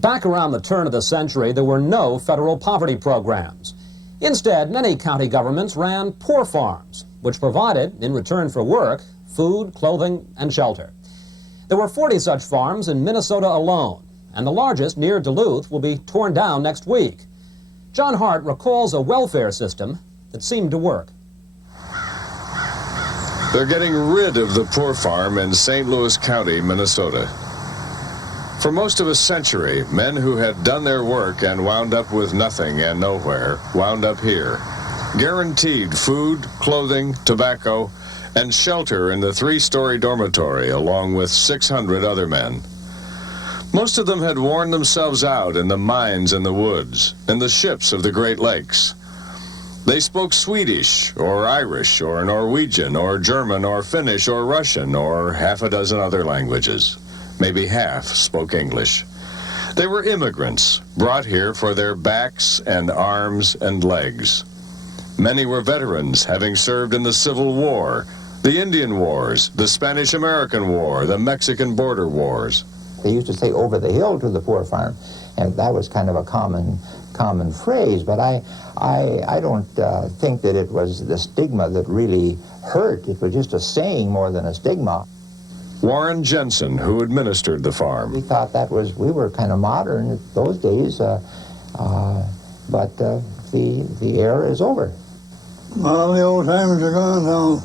Back around the turn of the century, there were no federal poverty programs. Instead, many county governments ran poor farms, which provided, in return for work, food, clothing, and shelter. There were 40 such farms in Minnesota alone, and the largest, near Duluth, will be torn down next week. John Hart recalls a welfare system that seemed to work. They're getting rid of the poor farm in St. Louis County, Minnesota. For most of a century, men who had done their work and wound up with nothing and nowhere wound up here. Guaranteed food, clothing, tobacco, and shelter in the 3-story dormitory along with 600 other men. Most of them had worn themselves out in the mines and the woods and the ships of the Great Lakes. They spoke Swedish or Irish or Norwegian or German or Finnish or Russian or half a dozen other languages. Maybe half spoke English. They were immigrants brought here for their backs and arms and legs. Many were veterans, having served in the Civil War, the Indian Wars, the Spanish-American War, the Mexican border wars. They used to say over the hill to the poor farm, and that was kind of a common phrase, but I don't think that it was the stigma that really hurt. It was just a saying more than a stigma. Warren Jensen, who administered the farm. We thought we were kind of modern those days, but the era is over. All the old timers are gone now.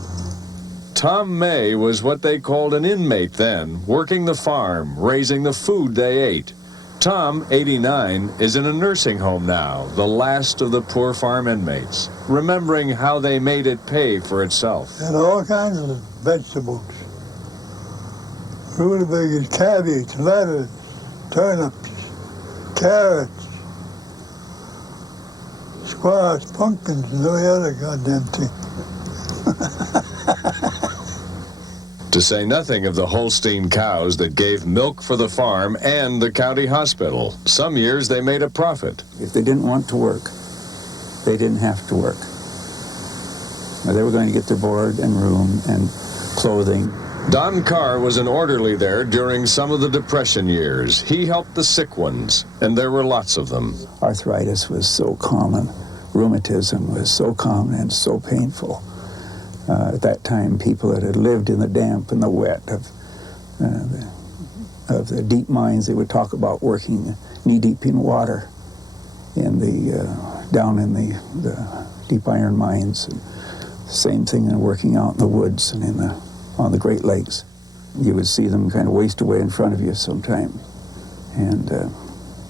Tom May was what they called an inmate then, working the farm, raising the food they ate. Tom, 89, is in a nursing home now, the last of the poor farm inmates, remembering how they made it pay for itself. And all kinds of vegetables. Rutabagas, cabbage, lettuce, turnips, carrots, squash, pumpkins, and every other goddamn thing. To say nothing of the Holstein cows that gave milk for the farm and the county hospital. Some years they made a profit. If they didn't want to work, they didn't have to work. They were going to get their board and room and clothing. Don Carr was an orderly there during some of the Depression years. He helped the sick ones, and there were lots of them. Arthritis was so common. Rheumatism was so common and so painful. At that time, people that had lived in the damp and the wet of the deep mines, they would talk about working knee-deep in water down in the deep iron mines. And same thing in working out in the woods and on the Great Lakes. You would see them kind of waste away in front of you sometimes, and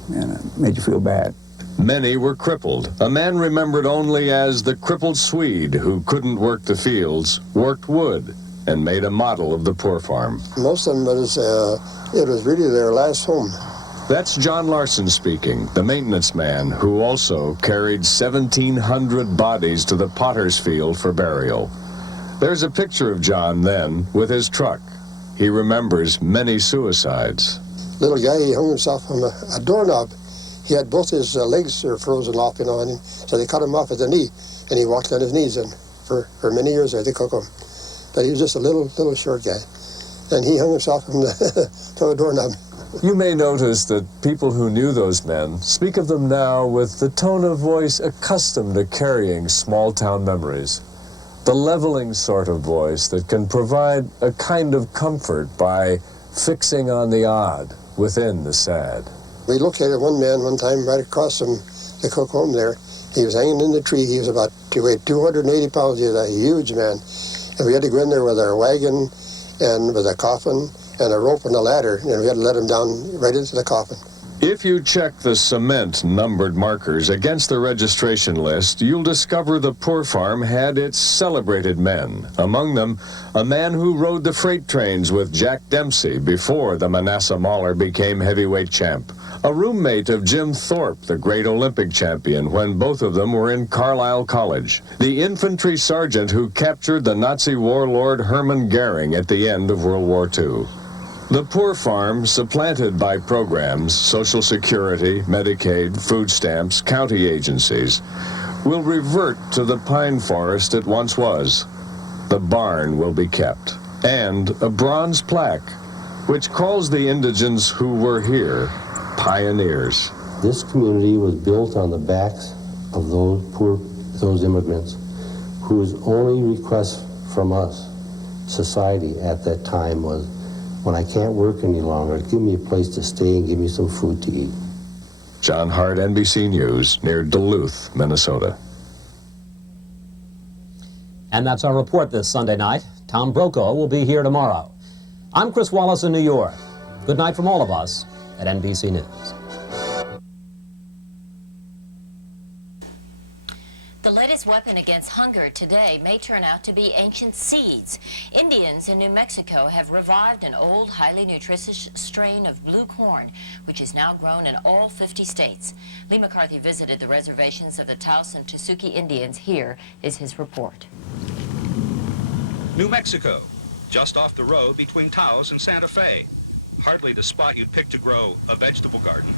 it made you feel bad. Many were crippled. A man remembered only as the crippled Swede who couldn't work the fields, worked wood, and made a model of the poor farm. Most of them, it was really their last home. That's John Larson speaking, the maintenance man who also carried 1,700 bodies to the potter's field for burial. There's a picture of John then with his truck. He remembers many suicides. Little guy, he hung himself on a doorknob. He had both his legs frozen off, on him, so they cut him off at the knee, and he walked on his knees, and for many years there, they cooked him. But he was just a little short guy, and he hung himself on the doorknob. You may notice that people who knew those men speak of them now with the tone of voice accustomed to carrying small-town memories. The leveling sort of voice that can provide a kind of comfort by fixing on the odd within the sad. We located one man one time right across from the cook home there. He was hanging in the tree. He was he weighed 280 pounds. He was a huge man. And we had to go in there with our wagon and with a coffin and a rope and a ladder, and we had to let him down right into the coffin. If you check the cement numbered markers against the registration list, you'll discover the poor farm had its celebrated men. Among them, a man who rode the freight trains with Jack Dempsey before the Manasseh Mauler became heavyweight champ. A roommate of Jim Thorpe, the great Olympic champion, when both of them were in Carlisle College. The infantry sergeant who captured the Nazi warlord Hermann Goering at the end of World War II. The poor farm, supplanted by programs, Social Security, Medicaid, food stamps, county agencies, will revert to the pine forest it once was. The barn will be kept, and a bronze plaque, which calls the indigents who were here pioneers. This community was built on the backs of those immigrants whose only request from us, society at that time, was, when I can't work any longer, give me a place to stay and give me some food to eat. John Hart, NBC News, near Duluth, Minnesota. And that's our report this Sunday night. Tom Brokaw will be here tomorrow. I'm Chris Wallace in New York. Good night from all of us at NBC News. The latest weapon against hunger today may turn out to be ancient seeds. Indians in New Mexico have revived an old, highly nutritious strain of blue corn, which is now grown in all 50 states. Lee McCarthy visited the reservations of the Taos and Tusuki Indians. Here is his report. New Mexico, just off the road between Taos and Santa Fe. Hardly the spot you'd pick to grow a vegetable garden.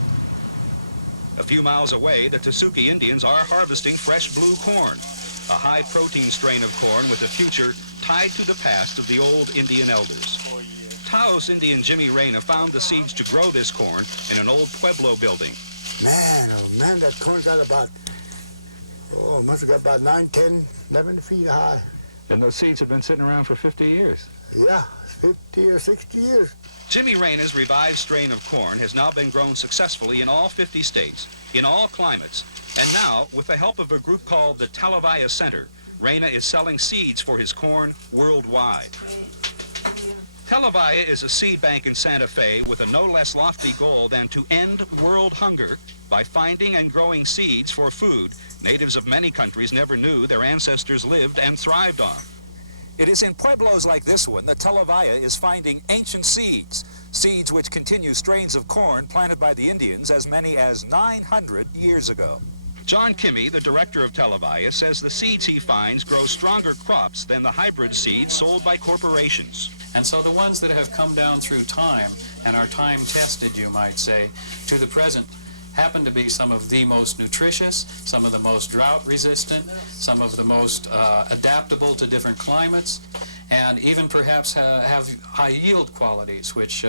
A few miles away, the Tusuki Indians are harvesting fresh blue corn, a high-protein strain of corn with a future tied to the past of the old Indian elders. Taos Indian Jimmy Reyna found the seeds to grow this corn in an old Pueblo building. Man, oh man, that corn got about, must have got about 9, 10, 11 feet high. And those seeds have been sitting around for 50 years. Yeah, 50 or 60 years. Jimmy Reyna's revived strain of corn has now been grown successfully in all 50 states, in all climates, and now, with the help of a group called the Talavaya Center, Reyna is selling seeds for his corn worldwide. Talavaya is a seed bank in Santa Fe with a no less lofty goal than to end world hunger by finding and growing seeds for food natives of many countries never knew their ancestors lived and thrived on. It is in pueblos like this one that Talavaya is finding ancient seeds, seeds which continue strains of corn planted by the Indians as many as 900 years ago. John Kimmy, the director of Talavaya, says the seeds he finds grow stronger crops than the hybrid seeds sold by corporations. And so the ones that have come down through time and are time tested, you might say, to the present, happen to be some of the most nutritious, some of the most drought resistant, some of the most adaptable to different climates, and even perhaps have high yield qualities, which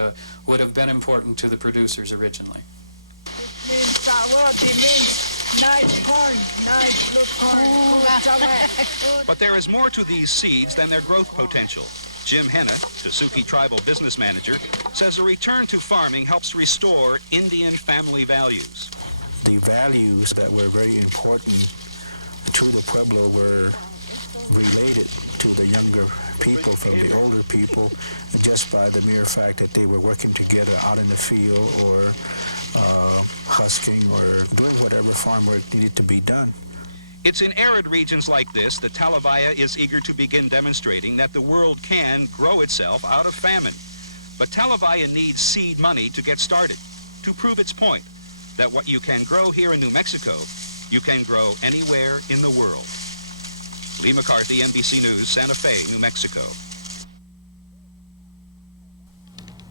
would have been important to the producers originally. It means it means nice corn, nice blue corn. But there is more to these seeds than their growth potential. Jim Henna, Tusuki Tribal business manager, says a return to farming helps restore Indian family values. The values that were very important to the Pueblo were related to the younger people from the older people just by the mere fact that they were working together out in the field or husking or doing whatever farm work needed to be done. It's in arid regions like this that Talavaya is eager to begin demonstrating that the world can grow itself out of famine. But Talavaya needs seed money to get started, to prove its point, that what you can grow here in New Mexico, you can grow anywhere in the world. Lee McCarthy, NBC News, Santa Fe, New Mexico.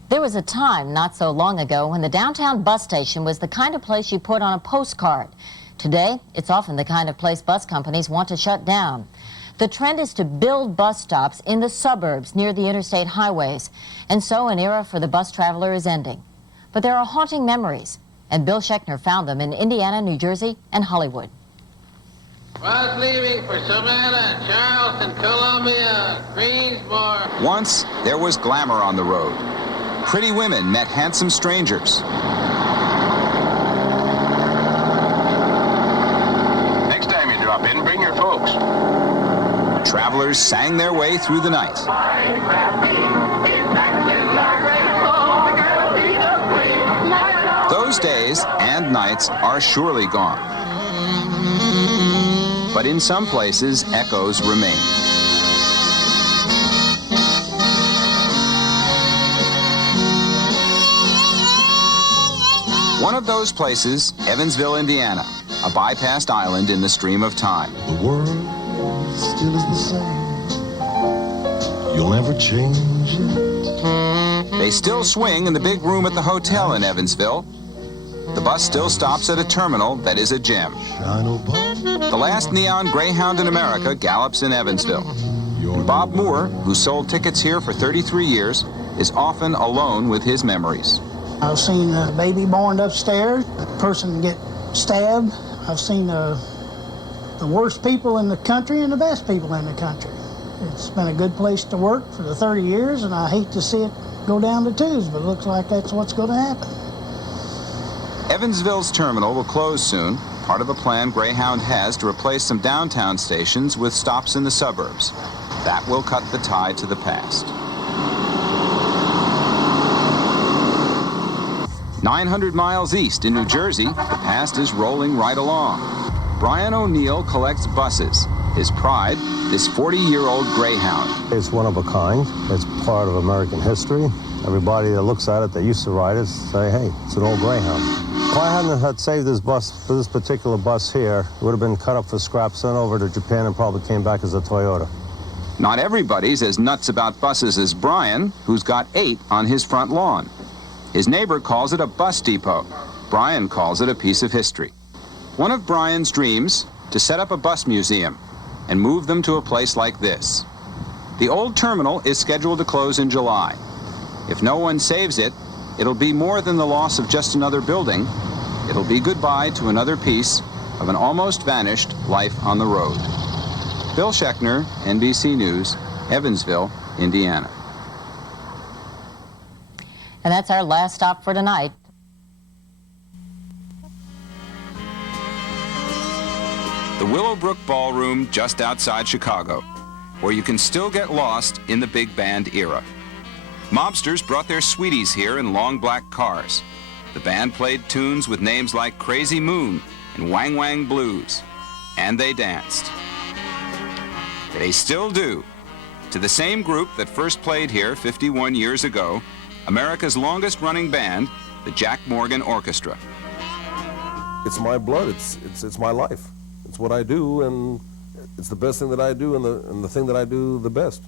There was a time not so long ago when the downtown bus station was the kind of place you put on a postcard. Today, it's often the kind of place bus companies want to shut down. The trend is to build bus stops in the suburbs near the interstate highways, and so an era for the bus traveler is ending. But there are haunting memories, and Bill Schechner found them in Indiana, New Jersey, and Hollywood. Bus leaving for Savannah, Charleston, Columbia, Greensboro. Once, there was glamour on the road. Pretty women met handsome strangers. Next time you drop in, bring your folks. Travelers sang their way through the night. Those days and nights are surely gone. But in some places, echoes remain. One of those places, Evansville, Indiana, a bypassed island in the stream of time. The world still is the same. You'll never change it. They still swing in the big room at the hotel in Evansville. The bus still stops at a terminal that is a gem. The last neon Greyhound in America gallops in Evansville. Bob Moore, who sold tickets here for 33 years, is often alone with his memories. I've seen a baby born upstairs, a person get stabbed. I've seen the worst people in the country and the best people in the country. It's been a good place to work for the 30 years, and I hate to see it go down the tubes, but it looks like that's what's going to happen. Evansville's terminal will close soon, part of a plan Greyhound has to replace some downtown stations with stops in the suburbs. That will cut the tie to the past. 900 miles east in New Jersey, the past is rolling right along. Brian O'Neill collects buses. His pride, this 40-year-old Greyhound. It's one of a kind. It's part of American history. Everybody that looks at it that used to ride it say, hey, it's an old Greyhound. If I hadn't had saved this bus, for this particular bus here, it would have been cut up for scrap, sent over to Japan, and probably came back as a Toyota. Not everybody's as nuts about buses as Brian, who's got 8 on his front lawn. His neighbor calls it a bus depot. Brian calls it a piece of history. One of Brian's dreams, to set up a bus museum and move them to a place like this. The old terminal is scheduled to close in July. If no one saves it, it'll be more than the loss of just another building. It'll be goodbye to another piece of an almost vanished life on the road. Bill Schechner, NBC News, Evansville, Indiana. And that's our last stop for tonight. The Willowbrook Ballroom just outside Chicago, where you can still get lost in the big band era. Mobsters brought their sweeties here in long black cars. The band played tunes with names like Crazy Moon and Wang Wang Blues, and they danced. They still do. To the same group that first played here 51 years ago, America's longest-running band, the Jack Morgan Orchestra. It's my blood, it's my life. It's what I do, and it's the best thing that I do, and the thing that I do the best.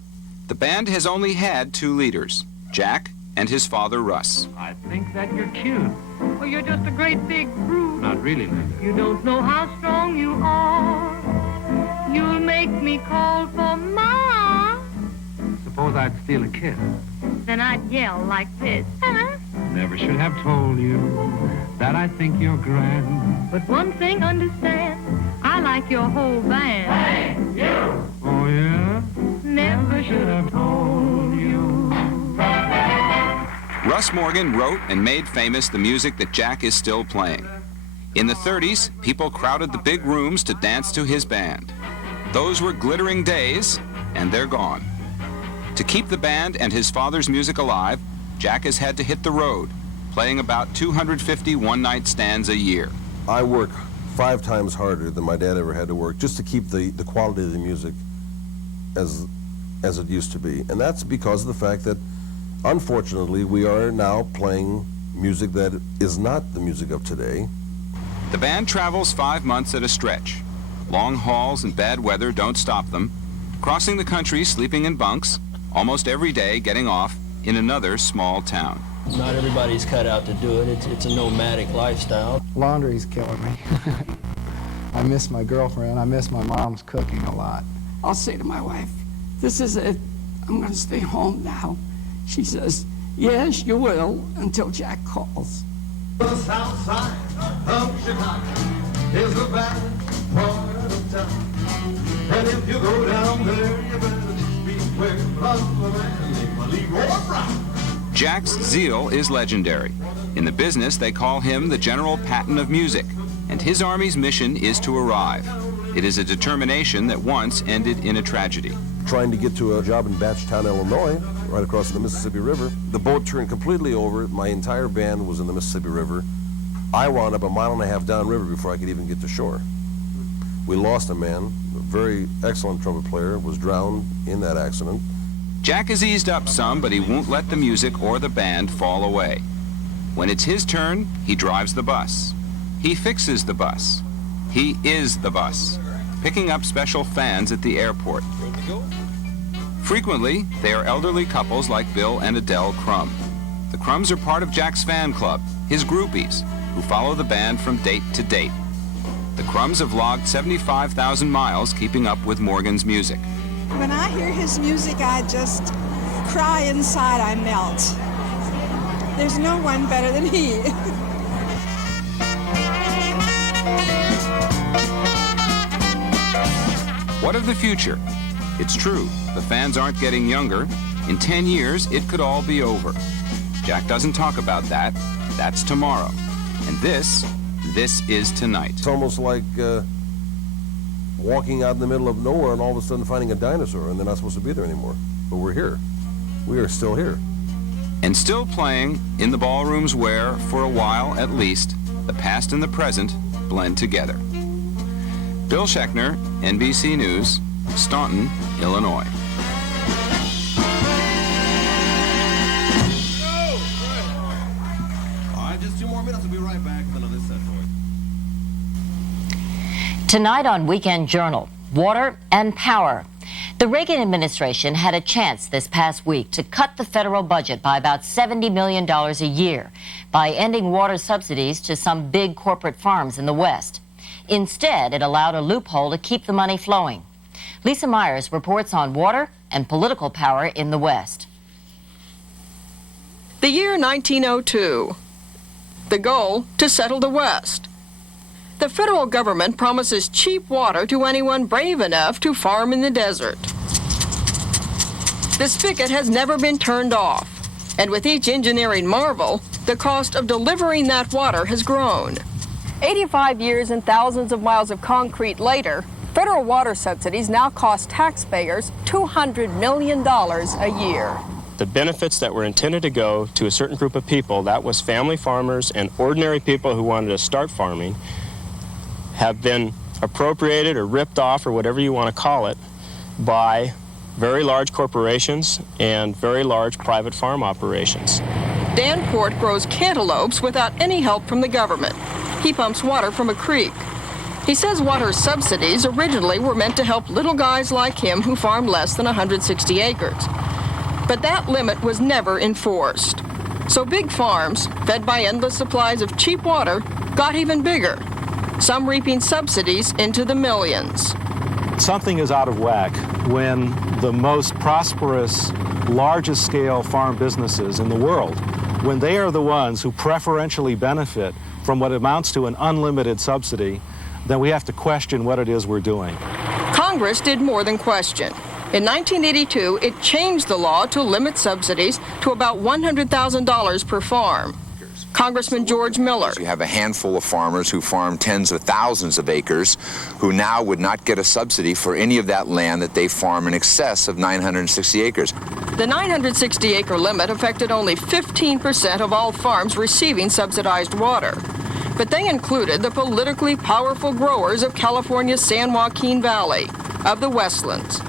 The band has only had 2 leaders, Jack and his father, Russ. I think that you're cute. Well, you're just a great big brute. Not really, Linda. You don't know how strong you are. You'll make me call for Ma. Suppose I'd steal a kiss. Then I'd yell like this. Never should have told you that I think you're grand. But one thing understand, I like your whole band. Hey, you! Oh, yeah? Never should have told you. Russ Morgan wrote and made famous the music that Jack is still playing. In the 30s, people crowded the big rooms to dance to his band. Those were glittering days, and they're gone. To keep the band and his father's music alive, Jack has had to hit the road, playing about 250 one-night stands a year. I work 5 times harder than my dad ever had to work just to keep the quality of the music as it used to be. And that's because of the fact that, unfortunately, we are now playing music that is not the music of today. The band travels 5 months at a stretch. Long hauls and bad weather don't stop them, crossing the country sleeping in bunks, almost every day getting off in another small town. Not everybody's cut out to do it. It's a nomadic lifestyle. Laundry's killing me. I miss my girlfriend. I miss my mom's cooking a lot. I'll say to my wife, this is it. I'm going to stay home now. She says, yes, you will, until Jack calls. The south side of Chicago is the bad part of town. And if you go down there, you better just beware of the man named Leroy Brown. Jack's zeal is legendary. In the business, they call him the General Patton of music, and his army's mission is to arrive. It is a determination that once ended in a tragedy. Trying to get to a job in Batchtown, Illinois, right across the Mississippi River. The boat turned completely over. My entire band was in the Mississippi River. I wound up 1.5 miles downriver before I could even get to shore. We lost a man, a very excellent trumpet player, was drowned in that accident. Jack has eased up some, but he won't let the music or the band fall away. When it's his turn, he drives the bus. He fixes the bus. He is the bus, picking up special fans at the airport. Frequently, they are elderly couples like Bill and Adele Crum. The Crums are part of Jack's fan club, his groupies, who follow the band from date to date. The Crums have logged 75,000 miles keeping up with Morgan's music. When I hear his music, I just cry inside, I melt. There's no one better than he. What of the future? It's true, the fans aren't getting younger. In 10 years, it could all be over. Jack doesn't talk about that. That's tomorrow. And this is tonight. It's almost like walking out in the middle of nowhere and all of a sudden finding a dinosaur, and they're not supposed to be there anymore. But we're here. We are still here. And still playing in the ballrooms where, for a while at least, the past and the present blend together. Bill Schechner, NBC News, Staunton, Illinois. All right, just 2 more minutes. We'll be right back with another set for you. Tonight on Weekend Journal, water and power. The Reagan administration had a chance this past week to cut the federal budget by about $70 million a year by ending water subsidies to some big corporate farms in the West. Instead, it allowed a loophole to keep the money flowing. Lisa Myers reports on water and political power in the West. The year 1902. The goal, to settle the West. The federal government promises cheap water to anyone brave enough to farm in the desert. The spigot has never been turned off, and with each engineering marvel, the cost of delivering that water has grown. 85 years and thousands of miles of concrete later, federal water subsidies now cost taxpayers $200 million a year. The benefits that were intended to go to a certain group of people, that was family farmers and ordinary people who wanted to start farming, have been appropriated or ripped off, or whatever you want to call it, by very large corporations and very large private farm operations. Dan Port grows cantaloupes without any help from the government. He pumps water from a creek. He says water subsidies originally were meant to help little guys like him who farm less than 160 acres. But that limit was never enforced. So big farms, fed by endless supplies of cheap water, got even bigger, some reaping subsidies into the millions. Something is out of whack when the most prosperous, largest scale farm businesses in the world, when they are the ones who preferentially benefit from what amounts to an unlimited subsidy, then we have to question what it is we're doing. Congress did more than question. In 1982, it changed the law to limit subsidies to about $100,000 per farm. Congressman George Miller. You have a handful of farmers who farm tens of thousands of acres who now would not get a subsidy for any of that land that they farm in excess of 960 acres. The 960-acre limit affected only 15% of all farms receiving subsidized water. But they included the politically powerful growers of California's San Joaquin Valley, of the Westlands.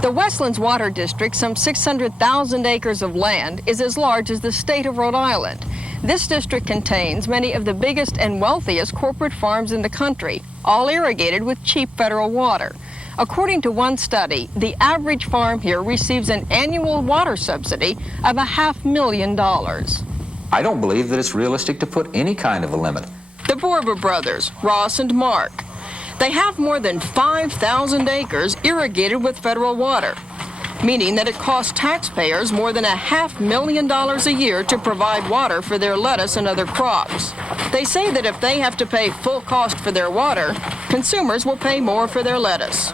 The Westlands Water District, some 600,000 acres of land, is as large as the state of Rhode Island. This district contains many of the biggest and wealthiest corporate farms in the country, all irrigated with cheap federal water. According to one study, the average farm here receives an annual water subsidy of $500,000. I don't believe that it's realistic to put any kind of a limit. The Borba brothers, Ross and Mark. They have more than 5,000 acres irrigated with federal water, meaning that it costs taxpayers more than $500,000 a year to provide water for their lettuce and other crops. They say that if they have to pay full cost for their water, consumers will pay more for their lettuce.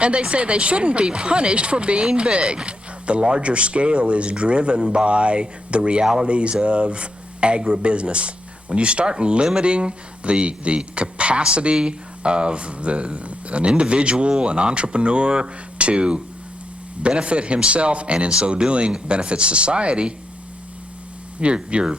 And they say they shouldn't be punished for being big. The larger scale is driven by the realities of agribusiness. When you start limiting the capacity of an individual, an entrepreneur, to benefit himself, and in so doing benefit society, you're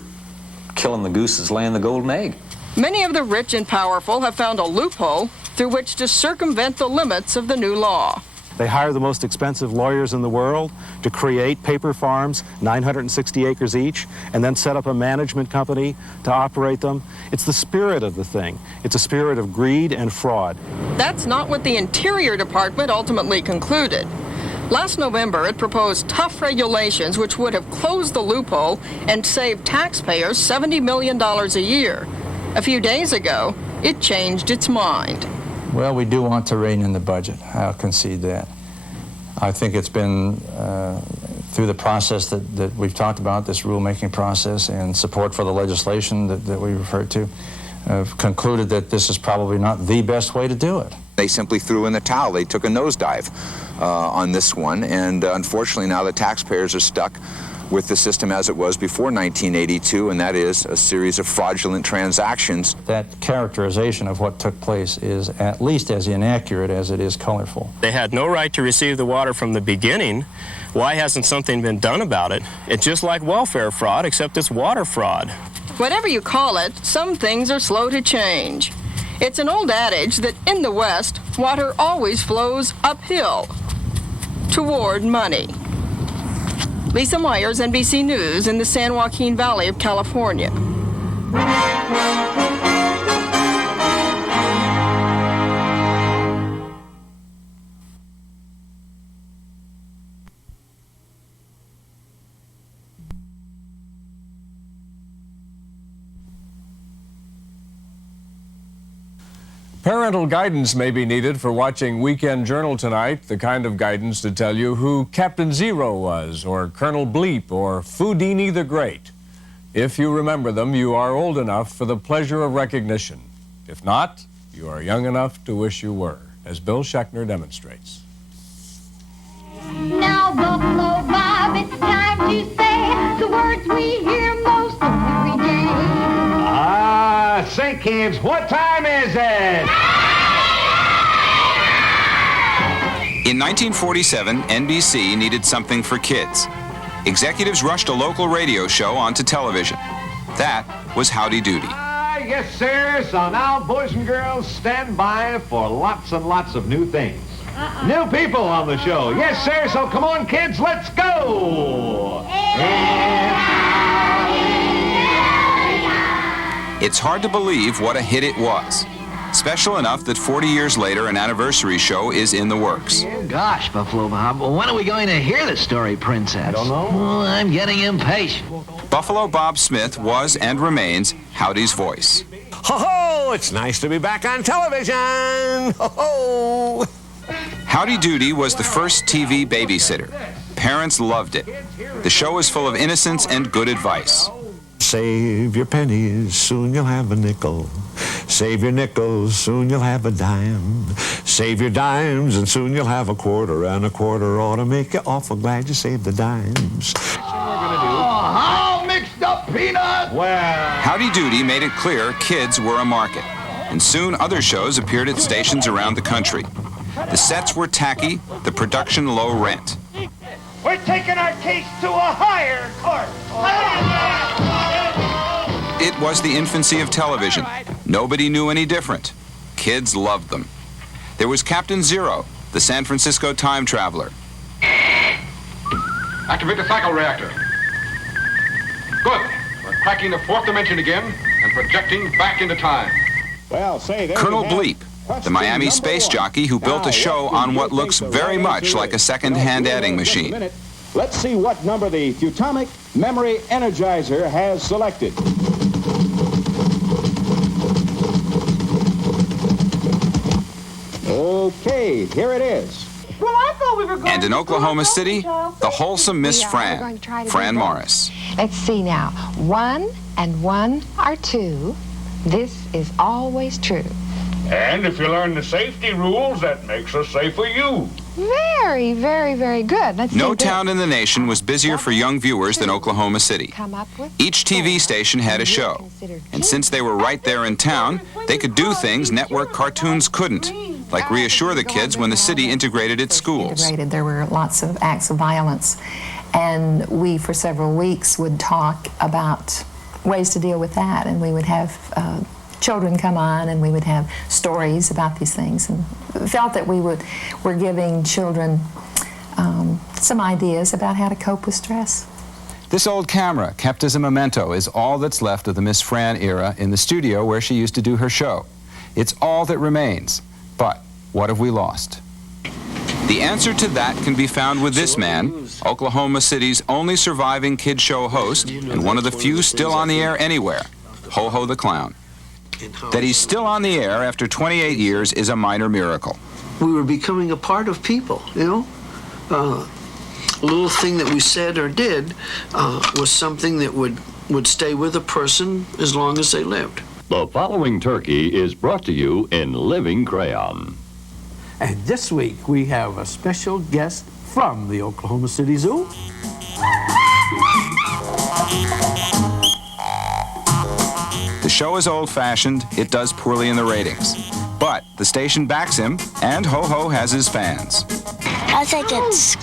killing the goose that's laying the golden egg. Many of the rich and powerful have found a loophole through which to circumvent the limits of the new law. They hire the most expensive lawyers in the world to create paper farms, 960 acres each, and then set up a management company to operate them. It's the spirit of the thing. It's a spirit of greed and fraud. That's not what the Interior Department ultimately concluded. Last November, it proposed tough regulations which would have closed the loophole and saved taxpayers $70 million a year. A few days ago, it changed its mind. Well, we do want to rein in the budget. I'll concede that. I think it's been through the process that we've talked about, this rulemaking process and support for the legislation that we referred to, concluded that this is probably not the best way to do it. They simply threw in the towel. They took a nosedive on this one, and unfortunately now the taxpayers are stuck with the system as it was before 1982, and that is a series of fraudulent transactions. That characterization of what took place is at least as inaccurate as it is colorful. They had no right to receive the water from the beginning. Why hasn't something been done about it? It's just like welfare fraud, except it's water fraud. Whatever you call it, some things are slow to change. It's an old adage that in the West, water always flows uphill toward money. Lisa Myers, NBC News, in the San Joaquin Valley of California. Parental guidance may be needed for watching Weekend Journal tonight, the kind of guidance to tell you who Captain Zero was, or Colonel Bleep, or Foodini the Great. If you remember them, you are old enough for the pleasure of recognition. If not, you are young enough to wish you were, as Bill Schechner demonstrates. Now, Buffalo Bob, it's time to say the words we hear most every day. Say, kids, what time is it? In 1947, NBC needed something for kids. Executives rushed a local radio show onto television. That was Howdy Doody. Yes, sir. So now, boys and girls, stand by for lots and lots of new things. New people on the show. Yes, sir. So come on, kids, let's go. It's hard to believe what a hit it was. Special enough that 40 years later, an anniversary show is in the works. Gosh, Buffalo Bob, when are we going to hear the story, Princess? I don't know. Oh, I'm getting impatient. Buffalo Bob Smith was and remains Howdy's voice. Ho-ho! It's nice to be back on television! Ho-ho! Howdy Doody was the first TV babysitter. Parents loved it. The show is full of innocence and good advice. Save your pennies, soon you'll have a nickel. Save your nickels, soon you'll have a dime. Save your dimes, and soon you'll have a quarter. And a quarter ought to make you awful glad you saved the dimes. How mixed up peanuts? Well, Howdy Doody made it clear kids were a market. And soon other shows appeared at stations around the country. The sets were tacky, the production low rent. we're taking our case to a higher court. It was the infancy of television. Nobody knew any different. Kids loved them. There was Captain Zero, the San Francisco time traveler. Activate the cycle reactor. Good. We're cracking the fourth dimension again and projecting back into time. Well, say there Colonel Bleep, the Miami space jockey who built a show on what looks very much like a second-hand adding machine. Let's see what number the Futomic Memory Energizer has selected. Okay, here it is. Well, I thought we were going And in Oklahoma City, the wholesome Miss Fran, Fran Morris. Let's see now. 1 and 1 are 2. This is always true. And if you learn the safety rules, that makes us safe for you. Very, very, very good. Let's No see this. town in the nation was busier for young viewers than Oklahoma City. Each TV station had a show. And since they were right there in town, they could do things network cartoons couldn't, like reassure the kids when the city integrated its schools. There were lots of acts of violence, and we, for several weeks, would talk about ways to deal with that, and we would have children come on, and we would have stories about these things, and felt that we were giving children some ideas about how to cope with stress. This old camera, kept as a memento, is all that's left of the Miss Fran era in the studio where she used to do her show. It's all that remains. But what have we lost? The answer to that can be found with this man, Oklahoma City's only surviving kid show host and one of the few still on the air anywhere, Ho-Ho the Clown. That he's still on the air after 28 years is a minor miracle. We were becoming a part of people, you know. little thing that we said or did was something that would stay with a person as long as they lived. The following turkey is brought to you in living crayon. And this week we have a special guest from the Oklahoma City Zoo. The show is old-fashioned, it does poorly in the ratings. But the station backs him, and Ho-Ho has his fans. I think it's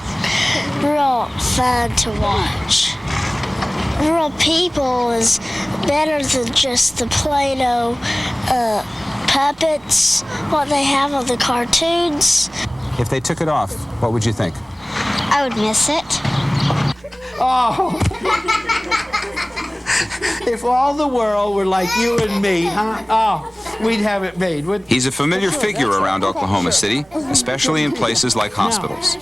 real fun to watch. Real people is better than just the Play-Doh puppets, what they have on the cartoons. If they took it off, what would you think? I would miss it. Oh! If all the world were like you and me, huh? Oh, we'd have it made. He's a familiar figure around Oklahoma City, especially in places like hospitals.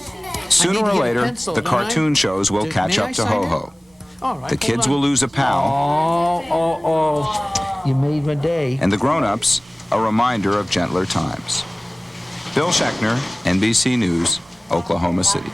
Sooner or later, the cartoon shows will catch up to Ho-Ho. The kids will lose a pal. Oh. You made my day. And the grown-ups, a reminder of gentler times. Bill Schechner, NBC News, Oklahoma City.